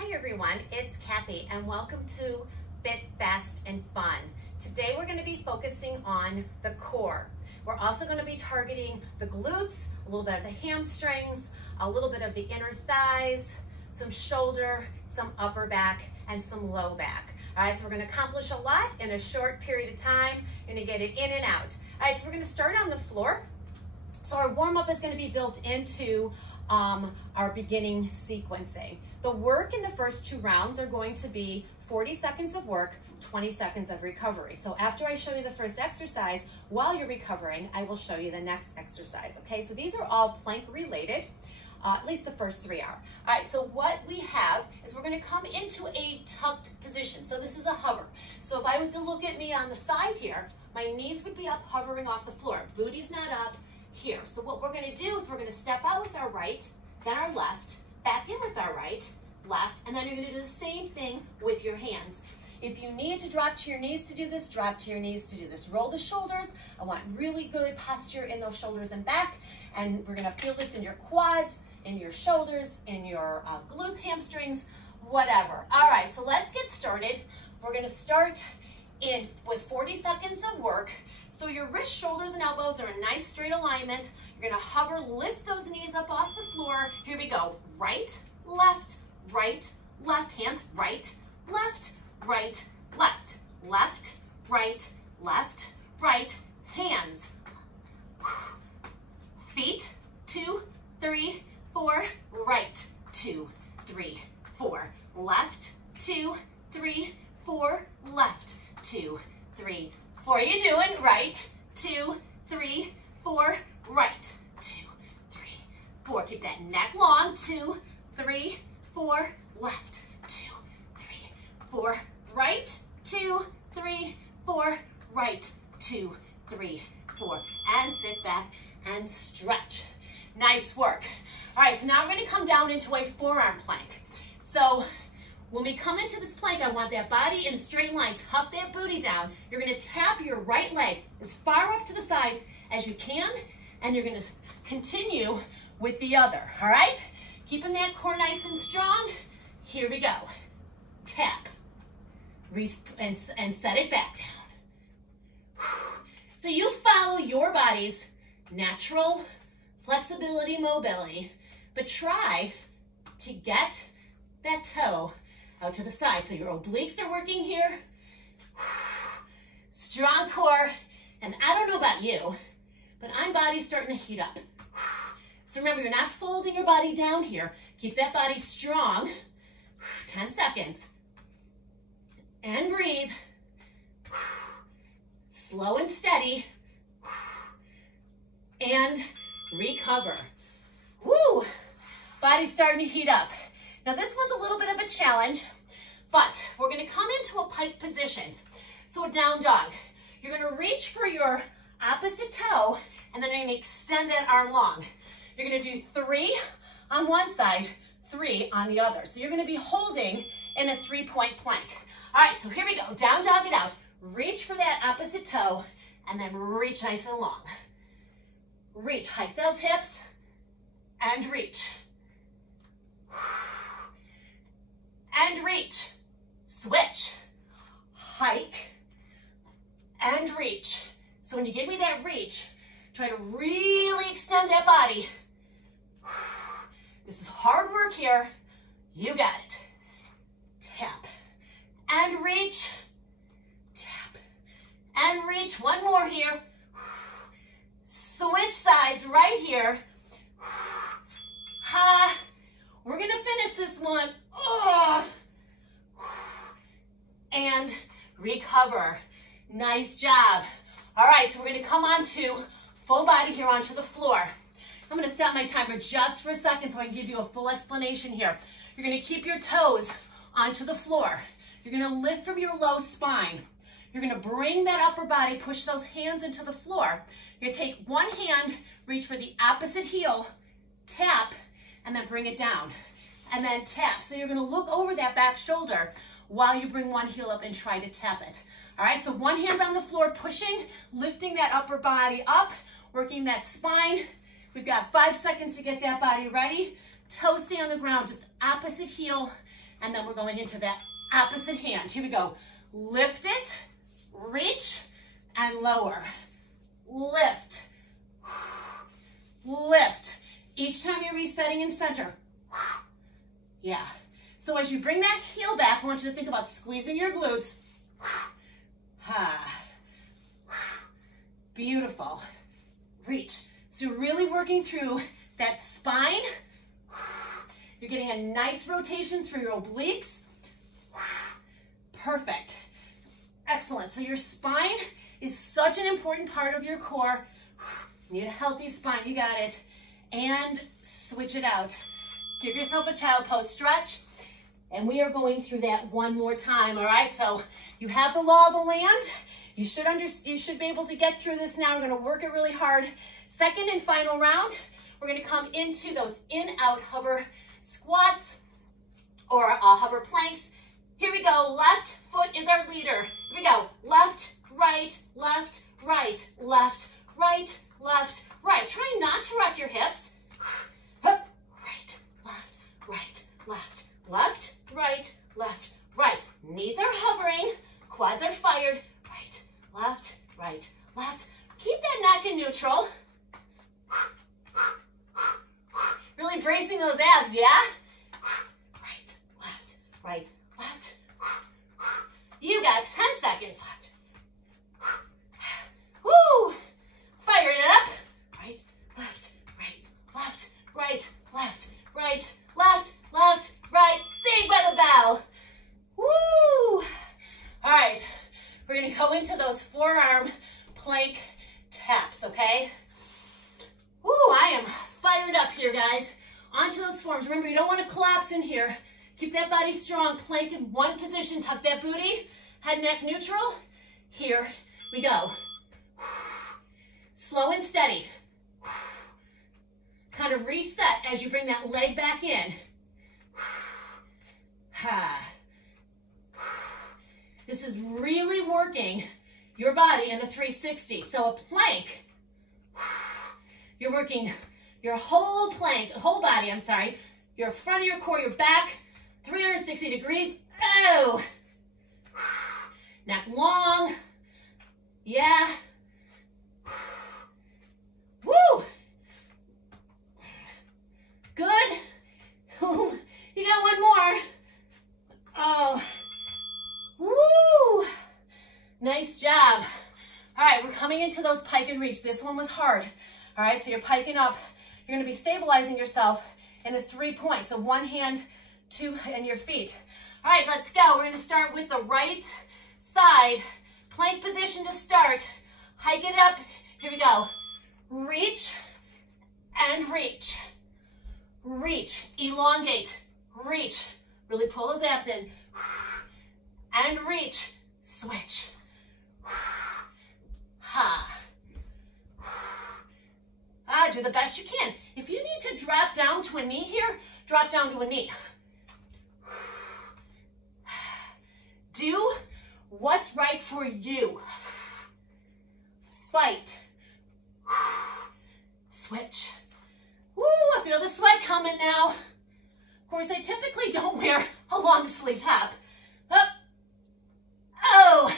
Hi everyone, it's Kathy and welcome to Fit, Fast, and Fun. Today we're going to be focusing on the core. We're also going to be targeting the glutes, a little bit of the hamstrings, a little bit of the inner thighs, some shoulder, some upper back, and some low back. All right, so we're going to accomplish a lot in a short period of time. You're going to get it in and out. All right, so we're going to start on the floor. So our warm-up is going to be built into our beginning sequencing. The work in the first two rounds are going to be 40 seconds of work, 20 seconds of recovery. So after I show you the first exercise, while you're recovering, I will show you the next exercise, okay? So these are all plank related, at least the first three are. All right, so what we have is we're gonna come into a tucked position. So this is a hover. So if I was to look at me on the side here, my knees would be up hovering off the floor. Booty's not up here. So what we're gonna do is we're gonna step out with our right, then our left, back in with our right, left, and then you're gonna do the same thing with your hands. If you need to drop to your knees to do this, drop to your knees to do this. Roll the shoulders. I want really good posture in those shoulders and back, and we're gonna feel this in your quads, in your shoulders, in your glutes, hamstrings, whatever. All right, so let's get started. We're gonna start with 40 seconds of work. So your wrists, shoulders, and elbows are in nice straight alignment. You're gonna hover, lift those knees up off the floor. Here we go. Right, left, hands, right, left, left, right, hands. Feet, 2, 3, 4, right, 2, 3, 4, left, 2, 3, 4, left, 2, 3, 4. You're doing right, 2, 3, 4, right, 2, 3, 4. Keep that neck long, 2, 3, 4, left, 2, 3, 4, right, 2, 3, 4, right, 2, 3, 4. And sit back and stretch. Nice work. All right, so now we're gonna come down into a forearm plank. So when we come into this plank, I want that body in a straight line. Tuck that booty down. You're gonna tap your right leg as far up to the side as you can, and you're gonna continue with the other, all right? Keeping that core nice and strong. Here we go. Tap, and set it back down. So you follow your body's natural flexibility, mobility, but try to get that toe out to the side. So your obliques are working here. Strong core. And I don't know about you, but my body's starting to heat up. So remember, you're not folding your body down here. Keep that body strong. 10 seconds. And breathe. Slow and steady. And recover. Woo! Body's starting to heat up. Now this one's a little bit of a challenge, but we're gonna come into a pike position. So a down dog. You're gonna reach for your opposite toe, and then you're gonna extend that arm long. You're gonna do 3 on one side, 3 on the other. So you're gonna be holding in a 3-point plank. All right, so here we go. Down dog it out. Reach for that opposite toe, and then reach nice and long. Reach, hike those hips, and reach. And reach. Switch. Hike, and reach. So when you give me that reach, try to really extend that body. This is hard work here. You got it. Tap, and reach. Tap, and reach. One more here. Switch sides right here. Ha. We're gonna finish this one. Oh. And recover. Nice job. All right, so we're gonna come on to full body here onto the floor. I'm gonna stop my timer just for a second so I can give you a full explanation here. You're gonna keep your toes onto the floor. You're gonna lift from your low spine. You're gonna bring that upper body, push those hands into the floor. You're gonna take one hand, reach for the opposite heel, tap, and then bring it down. And then tap. So you're gonna look over that back shoulder while you bring one heel up and try to tap it. All right, so one hand on the floor, pushing, lifting that upper body up, working that spine. We've got 5 seconds to get that body ready. Toes stay on the ground, just opposite heel, And then we're going into that opposite hand. Here we go. Lift it, reach, and lower. Lift, lift. Each time you're resetting in center. Yeah. So as you bring that heel back, I want you to think about squeezing your glutes. Beautiful. Reach. So you're really working through that spine. You're getting a nice rotation through your obliques. Perfect. Excellent. So your spine is such an important part of your core. You need a healthy spine. You got it. And switch it out. Give yourself a child pose stretch. And we are going through that one more time, all right? So you have the law of the land. You should be able to get through this now. We're gonna work it really hard. Second and final round, we're gonna come into those in-out hover squats or hover planks. Here we go, left foot is our leader. Here we go, left, right, left, right, left, right, left, right. Try not to rock your hips. Right, left, right, left, left, right, left, right. Knees are hovering, quads are fired. Right, left, right, left. Keep that neck in neutral. Really bracing those abs, yeah? Right, left, right, left. You got 10 seconds left. Woo! Fire it up. Right, left, right, left, right, left, right, left, left, right. Saved by the bell. Woo! All right, we're gonna go into those forearm plank taps, okay? Woo, I am fired up here, guys. Onto those forearms. Remember, you don't want to collapse in here. Keep that body strong. Plank in one position. Tuck that booty. Head, neck neutral. Here we go. Slow and steady. Kind of reset as you bring that leg back in. This is really working your body in a 360. So a plank, you're working your whole body, your front of your core, your back, 360 degrees. Oh, neck long. Yeah. Woo. Good. You got one more. Oh. Woo. Nice job. All right, we're coming into those pike and reach. This one was hard. All right, so you're piking up. You're gonna be stabilizing yourself in a 3 point. So one hand, two, and your feet. All right, let's go. We're gonna start with the right side. Plank position to start. Hike it up. Here we go. Reach and reach. Reach, elongate, reach. Really pull those abs in. And reach, switch. Do the best you can. If you need to drop down to a knee here, drop down to a knee. Do what's right for you. Fight. Switch. Woo, I feel the sweat coming now. Of course, I typically don't wear a long sleeve top. Up. Oh,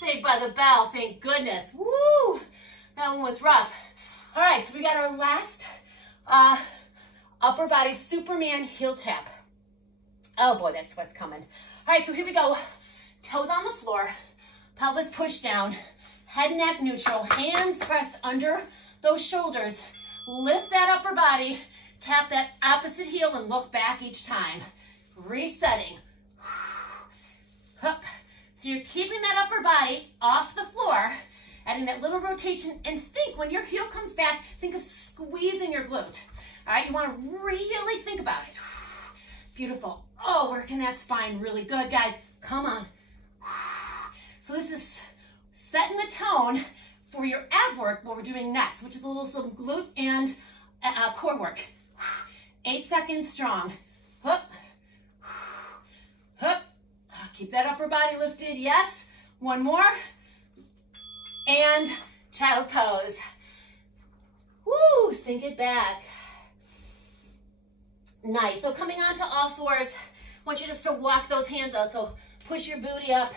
saved by the bell, thank goodness. Woo, that one was rough. All right, so we got our last upper body Superman heel tap. Oh boy, that sweat's coming. All right, so here we go. Toes on the floor, pelvis pushed down, head and neck neutral, hands pressed under those shoulders. Lift that upper body, tap that opposite heel and look back each time. Resetting. Hup. So you're keeping that upper body off the floor, adding that little rotation, and think when your heel comes back, think of squeezing your glute. All right, you want to really think about it. Beautiful. Oh, working that spine really good, guys. Come on. So this is setting the tone for your ab work, what we're doing next, which is a little some glute and core work. 8 seconds strong. Hup. Hup. Keep that upper body lifted. Yes. One more. And child pose. Woo, sink it back. Nice. So coming on to all fours, want you just to walk those hands out. So push your booty up.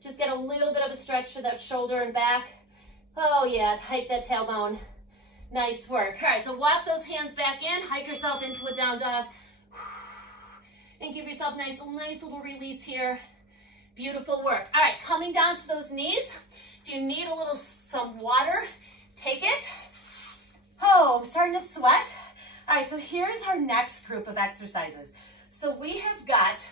Just get a little bit of a stretch to that shoulder and back. Oh yeah, hike that tailbone. Nice work. All right, so walk those hands back in, hike yourself into a down dog, and give yourself a nice little release here. Beautiful work. All right, coming down to those knees. If you need some water, take it. Oh, I'm starting to sweat. All right, so here's our next group of exercises. So we have got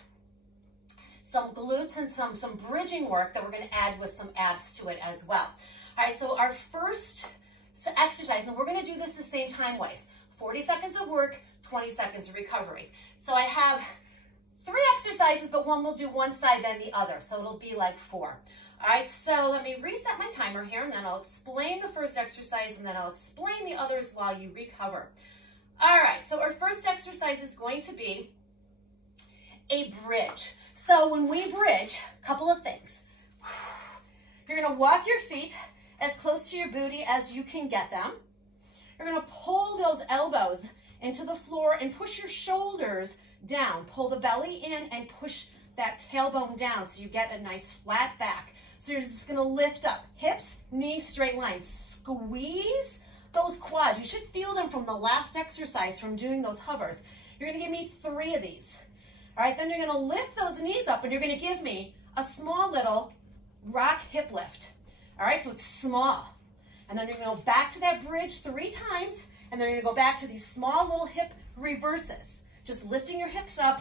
some glutes and some bridging work that we're going to add with some abs to it as well. All right, so our first exercise, and we're going to do this the same time wise. 40 seconds of work, 20 seconds of recovery. So I have 3 exercises, but one will do one side then the other. So it'll be like 4. All right, so let me reset my timer here, and then I'll explain the first exercise, and then I'll explain the others while you recover. All right, so our first exercise is going to be a bridge. So when we bridge, a couple of things. You're going to walk your feet as close to your booty as you can get them. You're going to pull those elbows into the floor and push your shoulders down. Pull the belly in and push that tailbone down so you get a nice flat back. So you're just going to lift up. Hips, knees, straight lines. Squeeze those quads. You should feel them from the last exercise from doing those hovers. You're going to give me 3 of these. All right, then you're going to lift those knees up and you're going to give me a small little rock hip lift. All right, so it's small. And then you're going to go back to that bridge 3 times, and then you're going to go back to these small little hip reverses. Just lifting your hips up,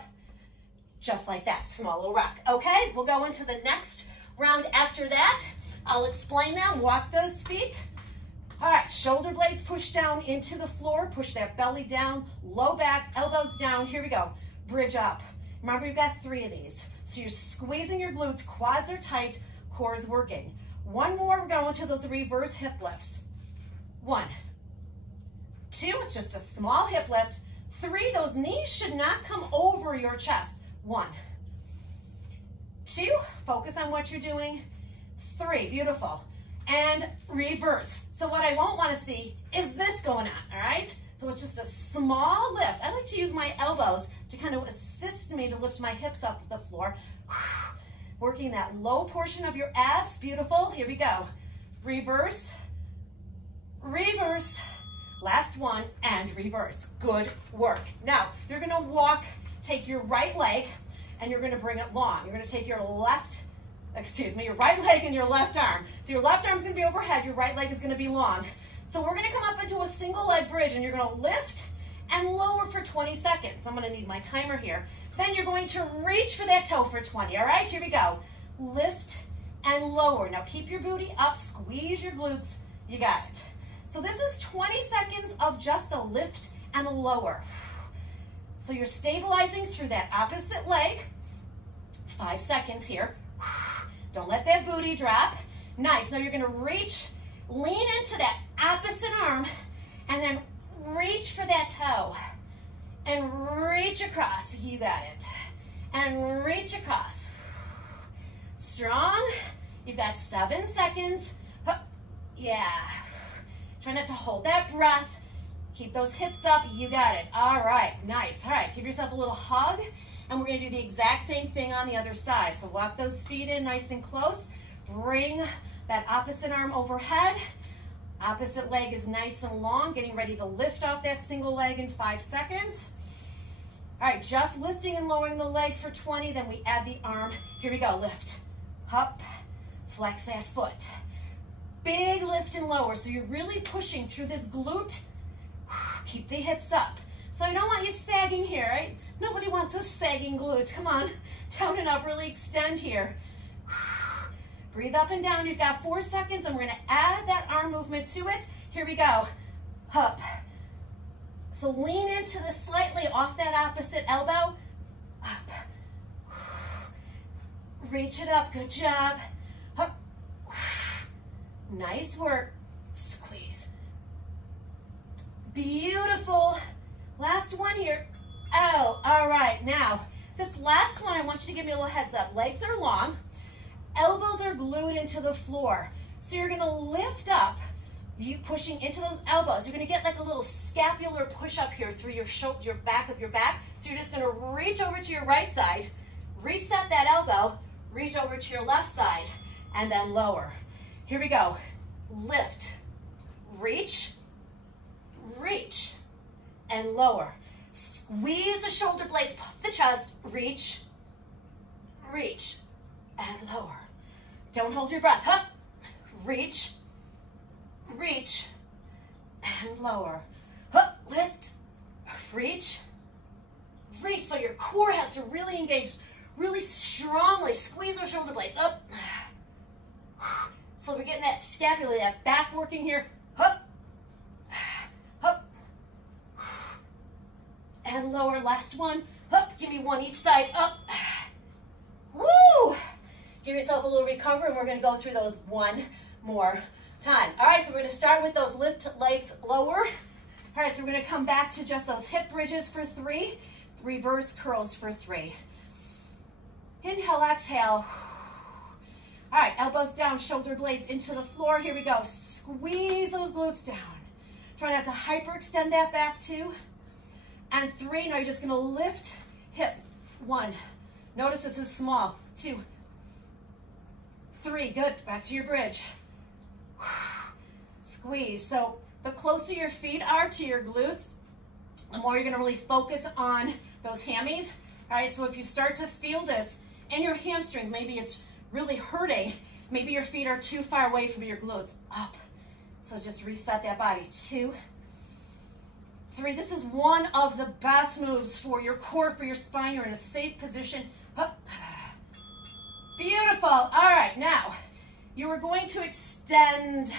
just like that, small little rock. Okay, we'll go into the next round after that. I'll explain them. Walk those feet. All right, shoulder blades push down into the floor. Push that belly down, low back, elbows down. Here we go. Bridge up. Remember, you've got 3 of these. So you're squeezing your glutes, quads are tight, core is working. One more, we're going to those reverse hip lifts. 1, 2, it's just a small hip lift. 3, those knees should not come over your chest. 1, 2, focus on what you're doing. 3, beautiful. And reverse. So what I won't want to see is this going on, all right? So it's just a small lift. I like to use my elbows to kind of assist me to lift my hips up to the floor. Working that low portion of your abs. Beautiful. Here we go. Reverse, reverse, last one, and reverse. Good work. Now, you're going to walk, take your right leg, and you're going to bring it long. You're going to take your your right leg and your left arm. So your left arm's going to be overhead, your right leg is going to be long. So we're going to come up into a single leg bridge, and you're going to lift and lower for 20 seconds. I'm going to need my timer here. Then you're going to reach for that toe for 20, all right? Here we go. Lift and lower. Now keep your booty up, squeeze your glutes. You got it. So this is 20 seconds of just a lift and a lower. So you're stabilizing through that opposite leg. 5 seconds here. Don't let that booty drop. Nice. Now you're going to reach, lean into that opposite arm, and then reach for that toe. And reach across. You got it. And reach across. Strong. You've got 7 seconds. Yeah. Try not to hold that breath. Keep those hips up. You got it. All right. Nice. All right. Give yourself a little hug. And we're going to do the exact same thing on the other side. So walk those feet in nice and close. Bring that opposite arm overhead. Opposite leg is nice and long. Getting ready to lift off that single leg in 5 seconds. All right, just lifting and lowering the leg for 20, then we add the arm. Here we go, lift, up, flex that foot. Big lift and lower, so you're really pushing through this glute. Keep the hips up. So I don't want you sagging here, right? Nobody wants a sagging glute. Come on, tone it up, really extend here. Breathe up and down. You've got 4 seconds, and we're gonna add that arm movement to it. Here we go, up. So lean into this slightly off that opposite elbow. Up. Reach it up. Good job. Up. Nice work. Squeeze. Beautiful. Last one here. Oh, all right. Now, this last one, I want you to give me a little heads up. Legs are long. Elbows are glued into the floor. So you're going to lift up you pushing into those elbows. You're gonna get like a little scapular push up here through your shoulder, your back of your back. So you're just gonna reach over to your right side, reset that elbow, reach over to your left side, and then lower. Here we go. Lift, reach, reach, and lower. Squeeze the shoulder blades, puff the chest, reach, reach, and lower. Don't hold your breath. Up, reach, reach, and lower. Up, lift, reach, reach. So your core has to really engage really strongly. Squeeze those shoulder blades. Up. So we're getting that scapula, that back working here. Up, up, and lower. Last one. Up. Give me one each side. Up. Woo! Give yourself a little recover, and we're going to go through those one more time. All right, so we're going to start with those lift legs lower. All right, so we're going to come back to just those hip bridges for 3, reverse curls for 3. Inhale, exhale. All right, elbows down, shoulder blades into the floor. Here we go. Squeeze those glutes down. Try not to hyperextend that back, 2. And 3, now you're just going to lift hip. 1. Notice this is small. 2. 3, good. Back to your bridge. Squeeze. So the closer your feet are to your glutes, the more you're going to really focus on those hammies. All right, so if you start to feel this in your hamstrings, maybe it's really hurting, maybe your feet are too far away from your glutes. Up. So just reset that body. 2, 3. This is one of the best moves for your core, for your spine. You're in a safe position. Up. Beautiful. All right, now you are going to extend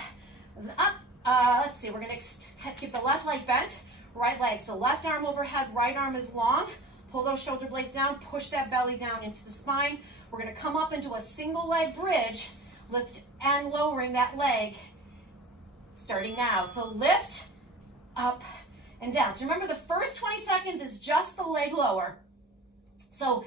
up. Let's see, we're going to keep the left leg bent, right leg. So left arm overhead, right arm is long. Pull those shoulder blades down, push that belly down into the spine. We're going to come up into a single leg bridge, lift and lowering that leg, starting now. So lift, up, and down. So remember, the first 20 seconds is just the leg lower. So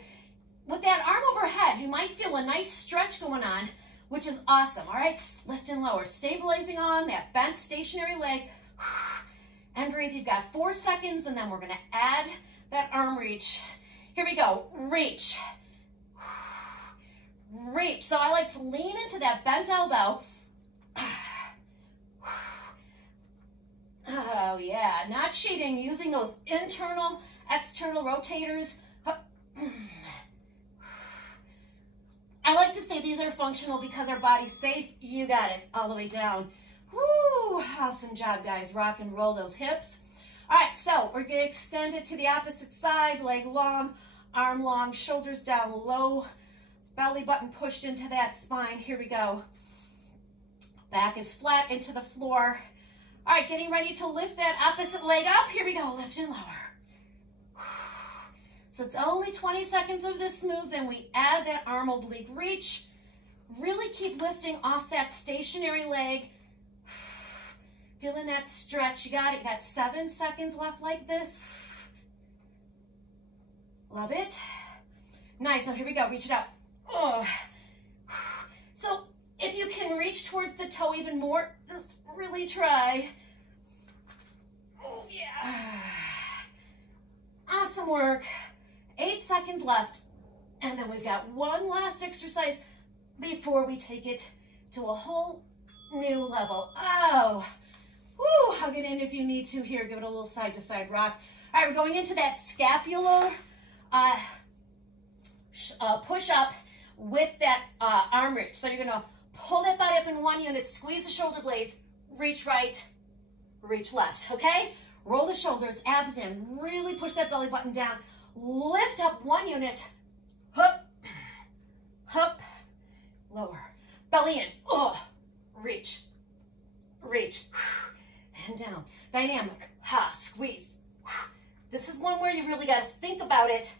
with that arm overhead, you might feel a nice stretch going on, which is awesome. All right, lift and lower, stabilizing on that bent stationary leg, and breathe. You've got 4 seconds, and then we're going to add that arm reach. Here we go. Reach, reach. So I like to lean into that bent elbow. Oh yeah, not cheating, using those internal, external rotators. I like to say these are functional because our body's safe. You got it, all the way down. Woo, awesome job, guys. Rock and roll those hips. All right, so we're gonna extend it to the opposite side, leg long, arm long, shoulders down low, belly button pushed into that spine. Here we go. Back is flat into the floor. All right, getting ready to lift that opposite leg up. Here we go, lift and lower. So it's only 20 seconds of this move, then we add that arm oblique reach. Really keep lifting off that stationary leg. Feeling that stretch, you got it. You got 7 seconds left like this. Love it. Nice, now here we go, reach it up. Oh. So if you can reach towards the toe even more, just really try. Oh yeah. Awesome work. 8 seconds left. And then we've got one last exercise before we take it to a whole new level. Oh, woo, hug it in if you need to here. Give it a little side to side rock. All right, we're going into that scapular push up with that arm reach. So you're gonna pull that body up in one unit, squeeze the shoulder blades, reach right, reach left, okay? Roll the shoulders, abs in, really push that belly button down. Lift up one unit, hup, hup, lower, belly in, oh, reach, reach, and down. Dynamic, ha, squeeze. This is one where you really got to think about it.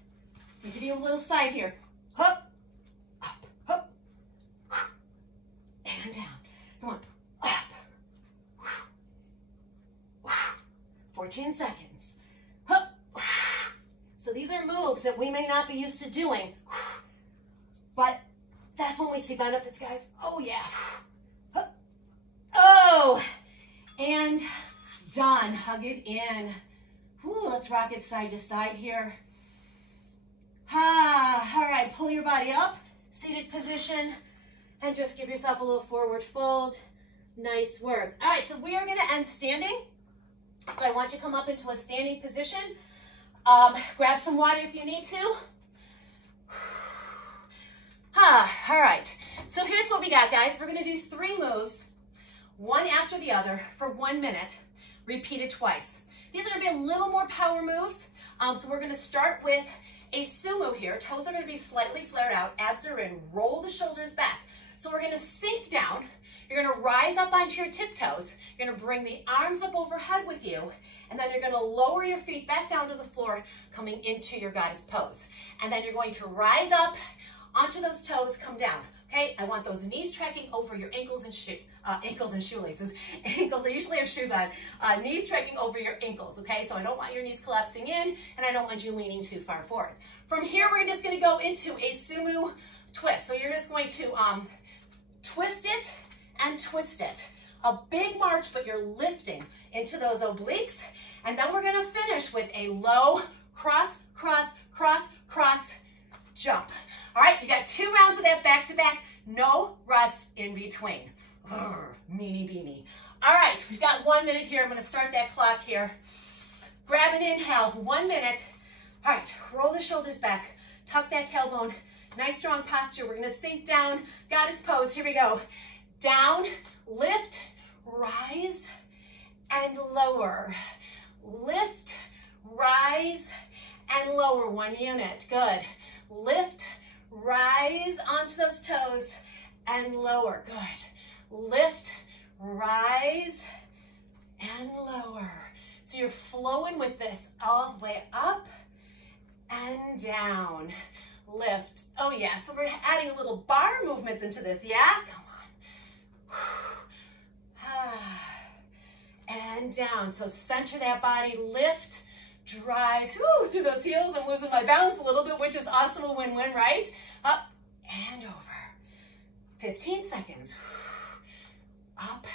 I'll give you a little side here, hup, up, hup, and down. Come on, up, 14 seconds. So these are moves that we may not be used to doing, but that's when we see benefits, guys. Oh, yeah. Oh, And done. Hug it in. Ooh, let's rock it side to side here. All right, pull your body up, seated position, and just give yourself a little forward fold. Nice work. All right, so we are gonna end standing. So I want you to come up into a standing position. Grab some water if you need to. All right, so here's what we got, guys. We're gonna do 3 moves, one after the other for 1 minute, repeated twice. These are gonna be a little more power moves. So we're gonna start with a sumo here. Toes are gonna be slightly flared out, abs are in, roll the shoulders back. So we're gonna sink down. You're gonna rise up onto your tiptoes. You're gonna bring the arms up overhead with you, and then you're gonna lower your feet back down to the floor, coming into your goddess pose. And then you're going to rise up onto those toes, come down. Okay, I want those knees tracking over your ankles and shoelaces. Ankles, I usually have shoes on. Knees tracking over your ankles, okay? So I don't want your knees collapsing in, and I don't want you leaning too far forward. From here, we're just gonna go into a sumo twist. So you're just going to twist it and twist it. A big march, but you're lifting into those obliques. And then we're gonna finish with a low cross, cross, cross, cross, jump. All right, you got 2 rounds of that back to back, no rest in between. Meanie beanie. All right, we've got 1 minute here. I'm gonna start that clock here. Grab an inhale, 1 minute. All right, roll the shoulders back, tuck that tailbone. Nice strong posture. We're gonna sink down, goddess pose. Here we go. Down, lift, rise, and lower. Lift, rise, and lower. 1 unit, good. Lift, rise onto those toes and lower, good. Lift, rise, and lower. So you're flowing with this all the way up and down. Lift, oh yeah, so we're adding a little bar movements into this, yeah? Come on. And down, so center that body, lift, drive through those heels. I'm losing my balance a little bit, which is awesome, a win-win, right? Up and over. 15 seconds. Up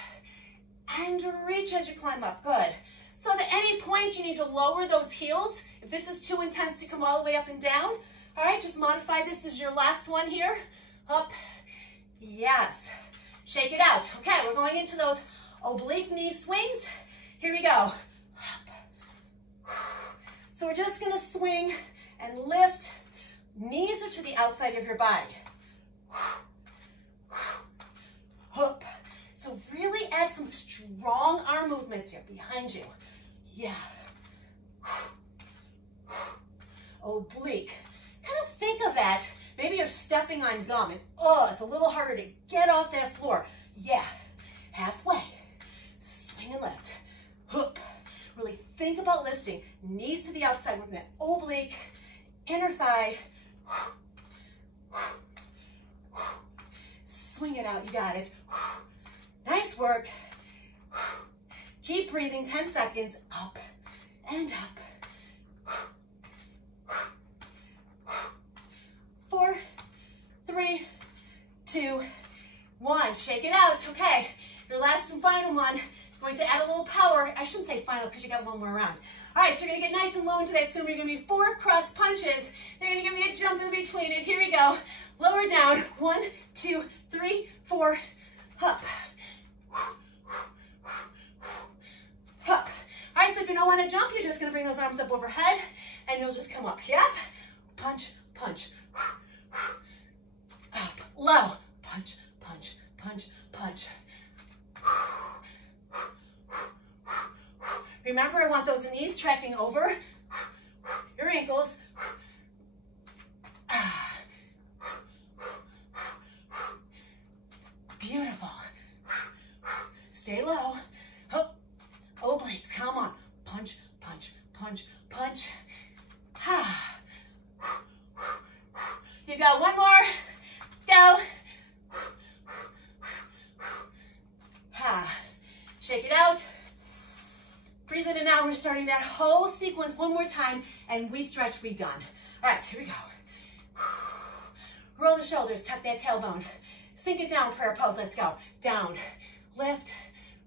and reach as you climb up. Good. So if at any point you need to lower those heels, if this is too intense to come all the way up and down, all right, just modify this as your last one here. Up, yes. Shake it out. Okay, we're going into those oblique knee swings. Here we go. So we're just gonna swing and lift. Knees are to the outside of your body. Up. So really add some strong arm movements here behind you. Yeah. Oblique. Kind of think of that. Maybe you're stepping on gum and oh, it's a little harder to get off that floor. Yeah. Halfway. Swing and lift. Hook. Really think about lifting. Knees to the outside. We're going to oblique, inner thigh. Swing it out. You got it. Nice work. Keep breathing. 10 seconds. Up and up. 4, 3, 2, 1. Shake it out. Okay. Your last and final one is going to add a little power. I shouldn't say final because you got 1 more round. All right, so you're going to get nice and low into that sumo. You're going to be 4 cross punches. Then you're going to give me a jump in between it. Here we go. Lower down. 1, 2, 3, 4. Up. Up. All right, so if you don't want to jump, you're just going to bring those arms up overhead, and you'll just come up. Yep. Punch, punch. Up. Low. Punch, punch, punch, punch. Remember, I want those knees tracking over your ankles. Beautiful. Stay low. Oh, obliques, come on. Punch, punch, punch, punch. You got 1 more. Let's go. Shake it out. Breathe in and out. We're starting that whole sequence 1 more time, and we stretch, we done. All right, here we go. Roll the shoulders, tuck that tailbone. Sink it down, prayer pose, let's go. Down, lift,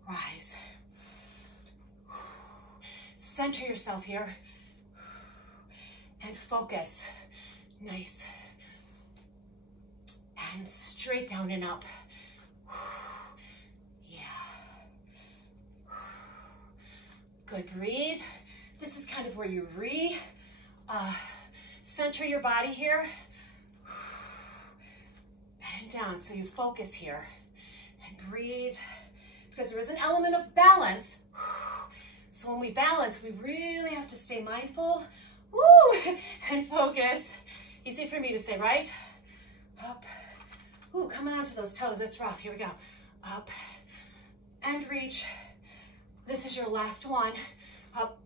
rise. Center yourself here. And focus. Nice. And straight down and up. Yeah. Good, breathe. This is kind of where you center your body here. And down, so you focus here. And breathe. Because there is an element of balance. So when we balance, we really have to stay mindful. Woo! And focus. Easy for me to say, right? Up. Ooh, coming onto those toes. That's rough. Here we go. Up. And reach. This is your last one. Up.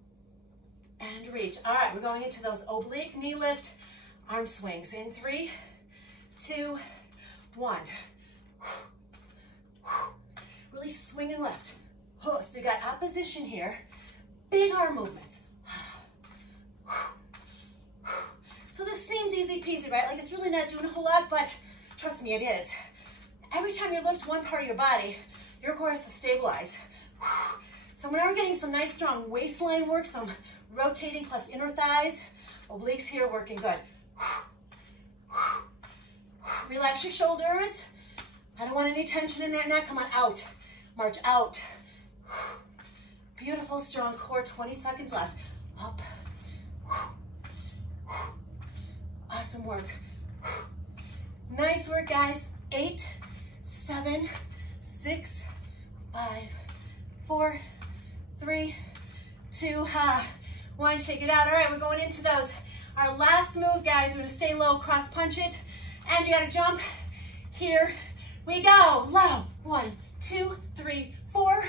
And reach. All right, we're going into those oblique knee lift arm swings. In 3, 2, 1. Really swing and lift. Oh, so you got opposition here. Big arm movements. So this seems easy peasy, right? Like it's really not doing a whole lot, but trust me, it is. Every time you lift one part of your body, your core has to stabilize. So now we're getting some nice strong waistline work, some rotating plus inner thighs. Obliques here working good. Relax your shoulders. I don't want any tension in that neck. Come on, out. March out. Beautiful, strong core. 20 seconds left. Up. Awesome work. Nice work, guys. 8, 7, 6, 5, 4, 3, 2, 1. Shake it out. All right, we're going into those. Our last move, guys. We're going to stay low, cross punch it, and you got to jump. Here we go. Low. 1, 2, 3, 4.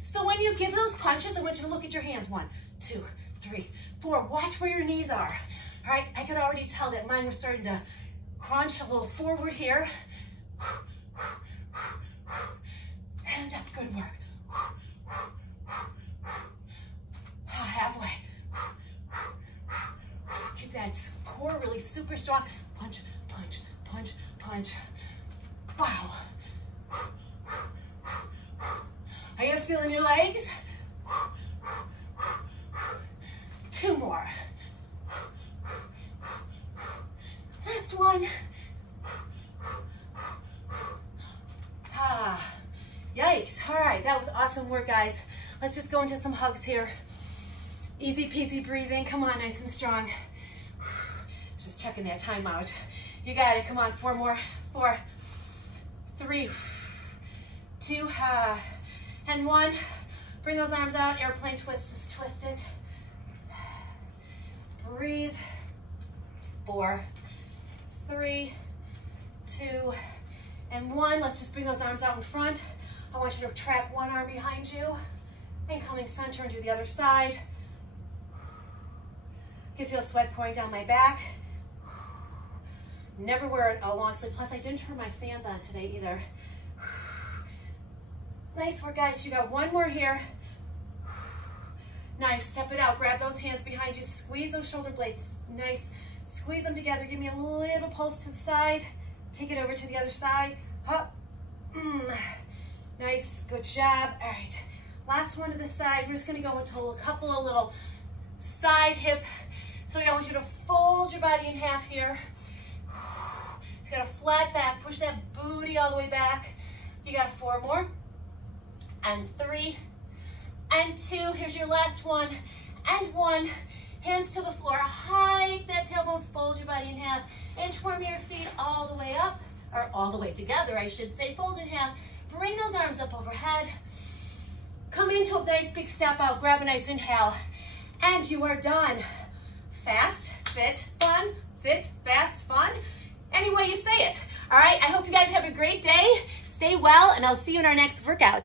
So when you give those punches, I want you to look at your hands. 1, 2, 3, 4. Watch where your knees are. All right, I could already tell that mine was starting to crunch a little forward here. And up, good work. Halfway. Keep that core really super strong. Punch, punch, punch, punch. Wow. Are you feeling your legs? 2 more. Last one. Yikes. All right, that was awesome work, guys. Let's just go into some hugs here. Easy peasy breathing. Come on, nice and strong. Just checking that time out. You got it. Come on, 4 more. 4, 3, 2, and 1. Bring those arms out. Airplane twist. Just twist it. Breathe. 4, 3, 2, and 1. Let's just bring those arms out in front. I want you to track one arm behind you and coming center and do the other side. You can feel sweat pouring down my back. Never wear a long sleeve. Plus, I didn't turn my fans on today either. Nice work, guys. You got 1 more here. Nice. Step it out. Grab those hands behind you. Squeeze those shoulder blades. Nice. Squeeze them together. Give me a little pulse to the side. Take it over to the other side. Up. Nice. Good job. All right. Last one to the side. We're just going to go into a couple of little side hip. So I want you to fold your body in half here. It's got a flat back. Push that booty all the way back. You got 4 more. And 3. And 2. Here's your last one. And 1. Hands to the floor. Hike that tailbone. Fold your body in half. Inchworm your feet all the way up. Or all the way together, I should say. Fold in half. Bring those arms up overhead. Come into a nice big step out. Grab a nice inhale. And you are done. Fast, fit, fun. Fit, fast, fun. Any way you say it. All right, I hope you guys have a great day. Stay well, and I'll see you in our next workout.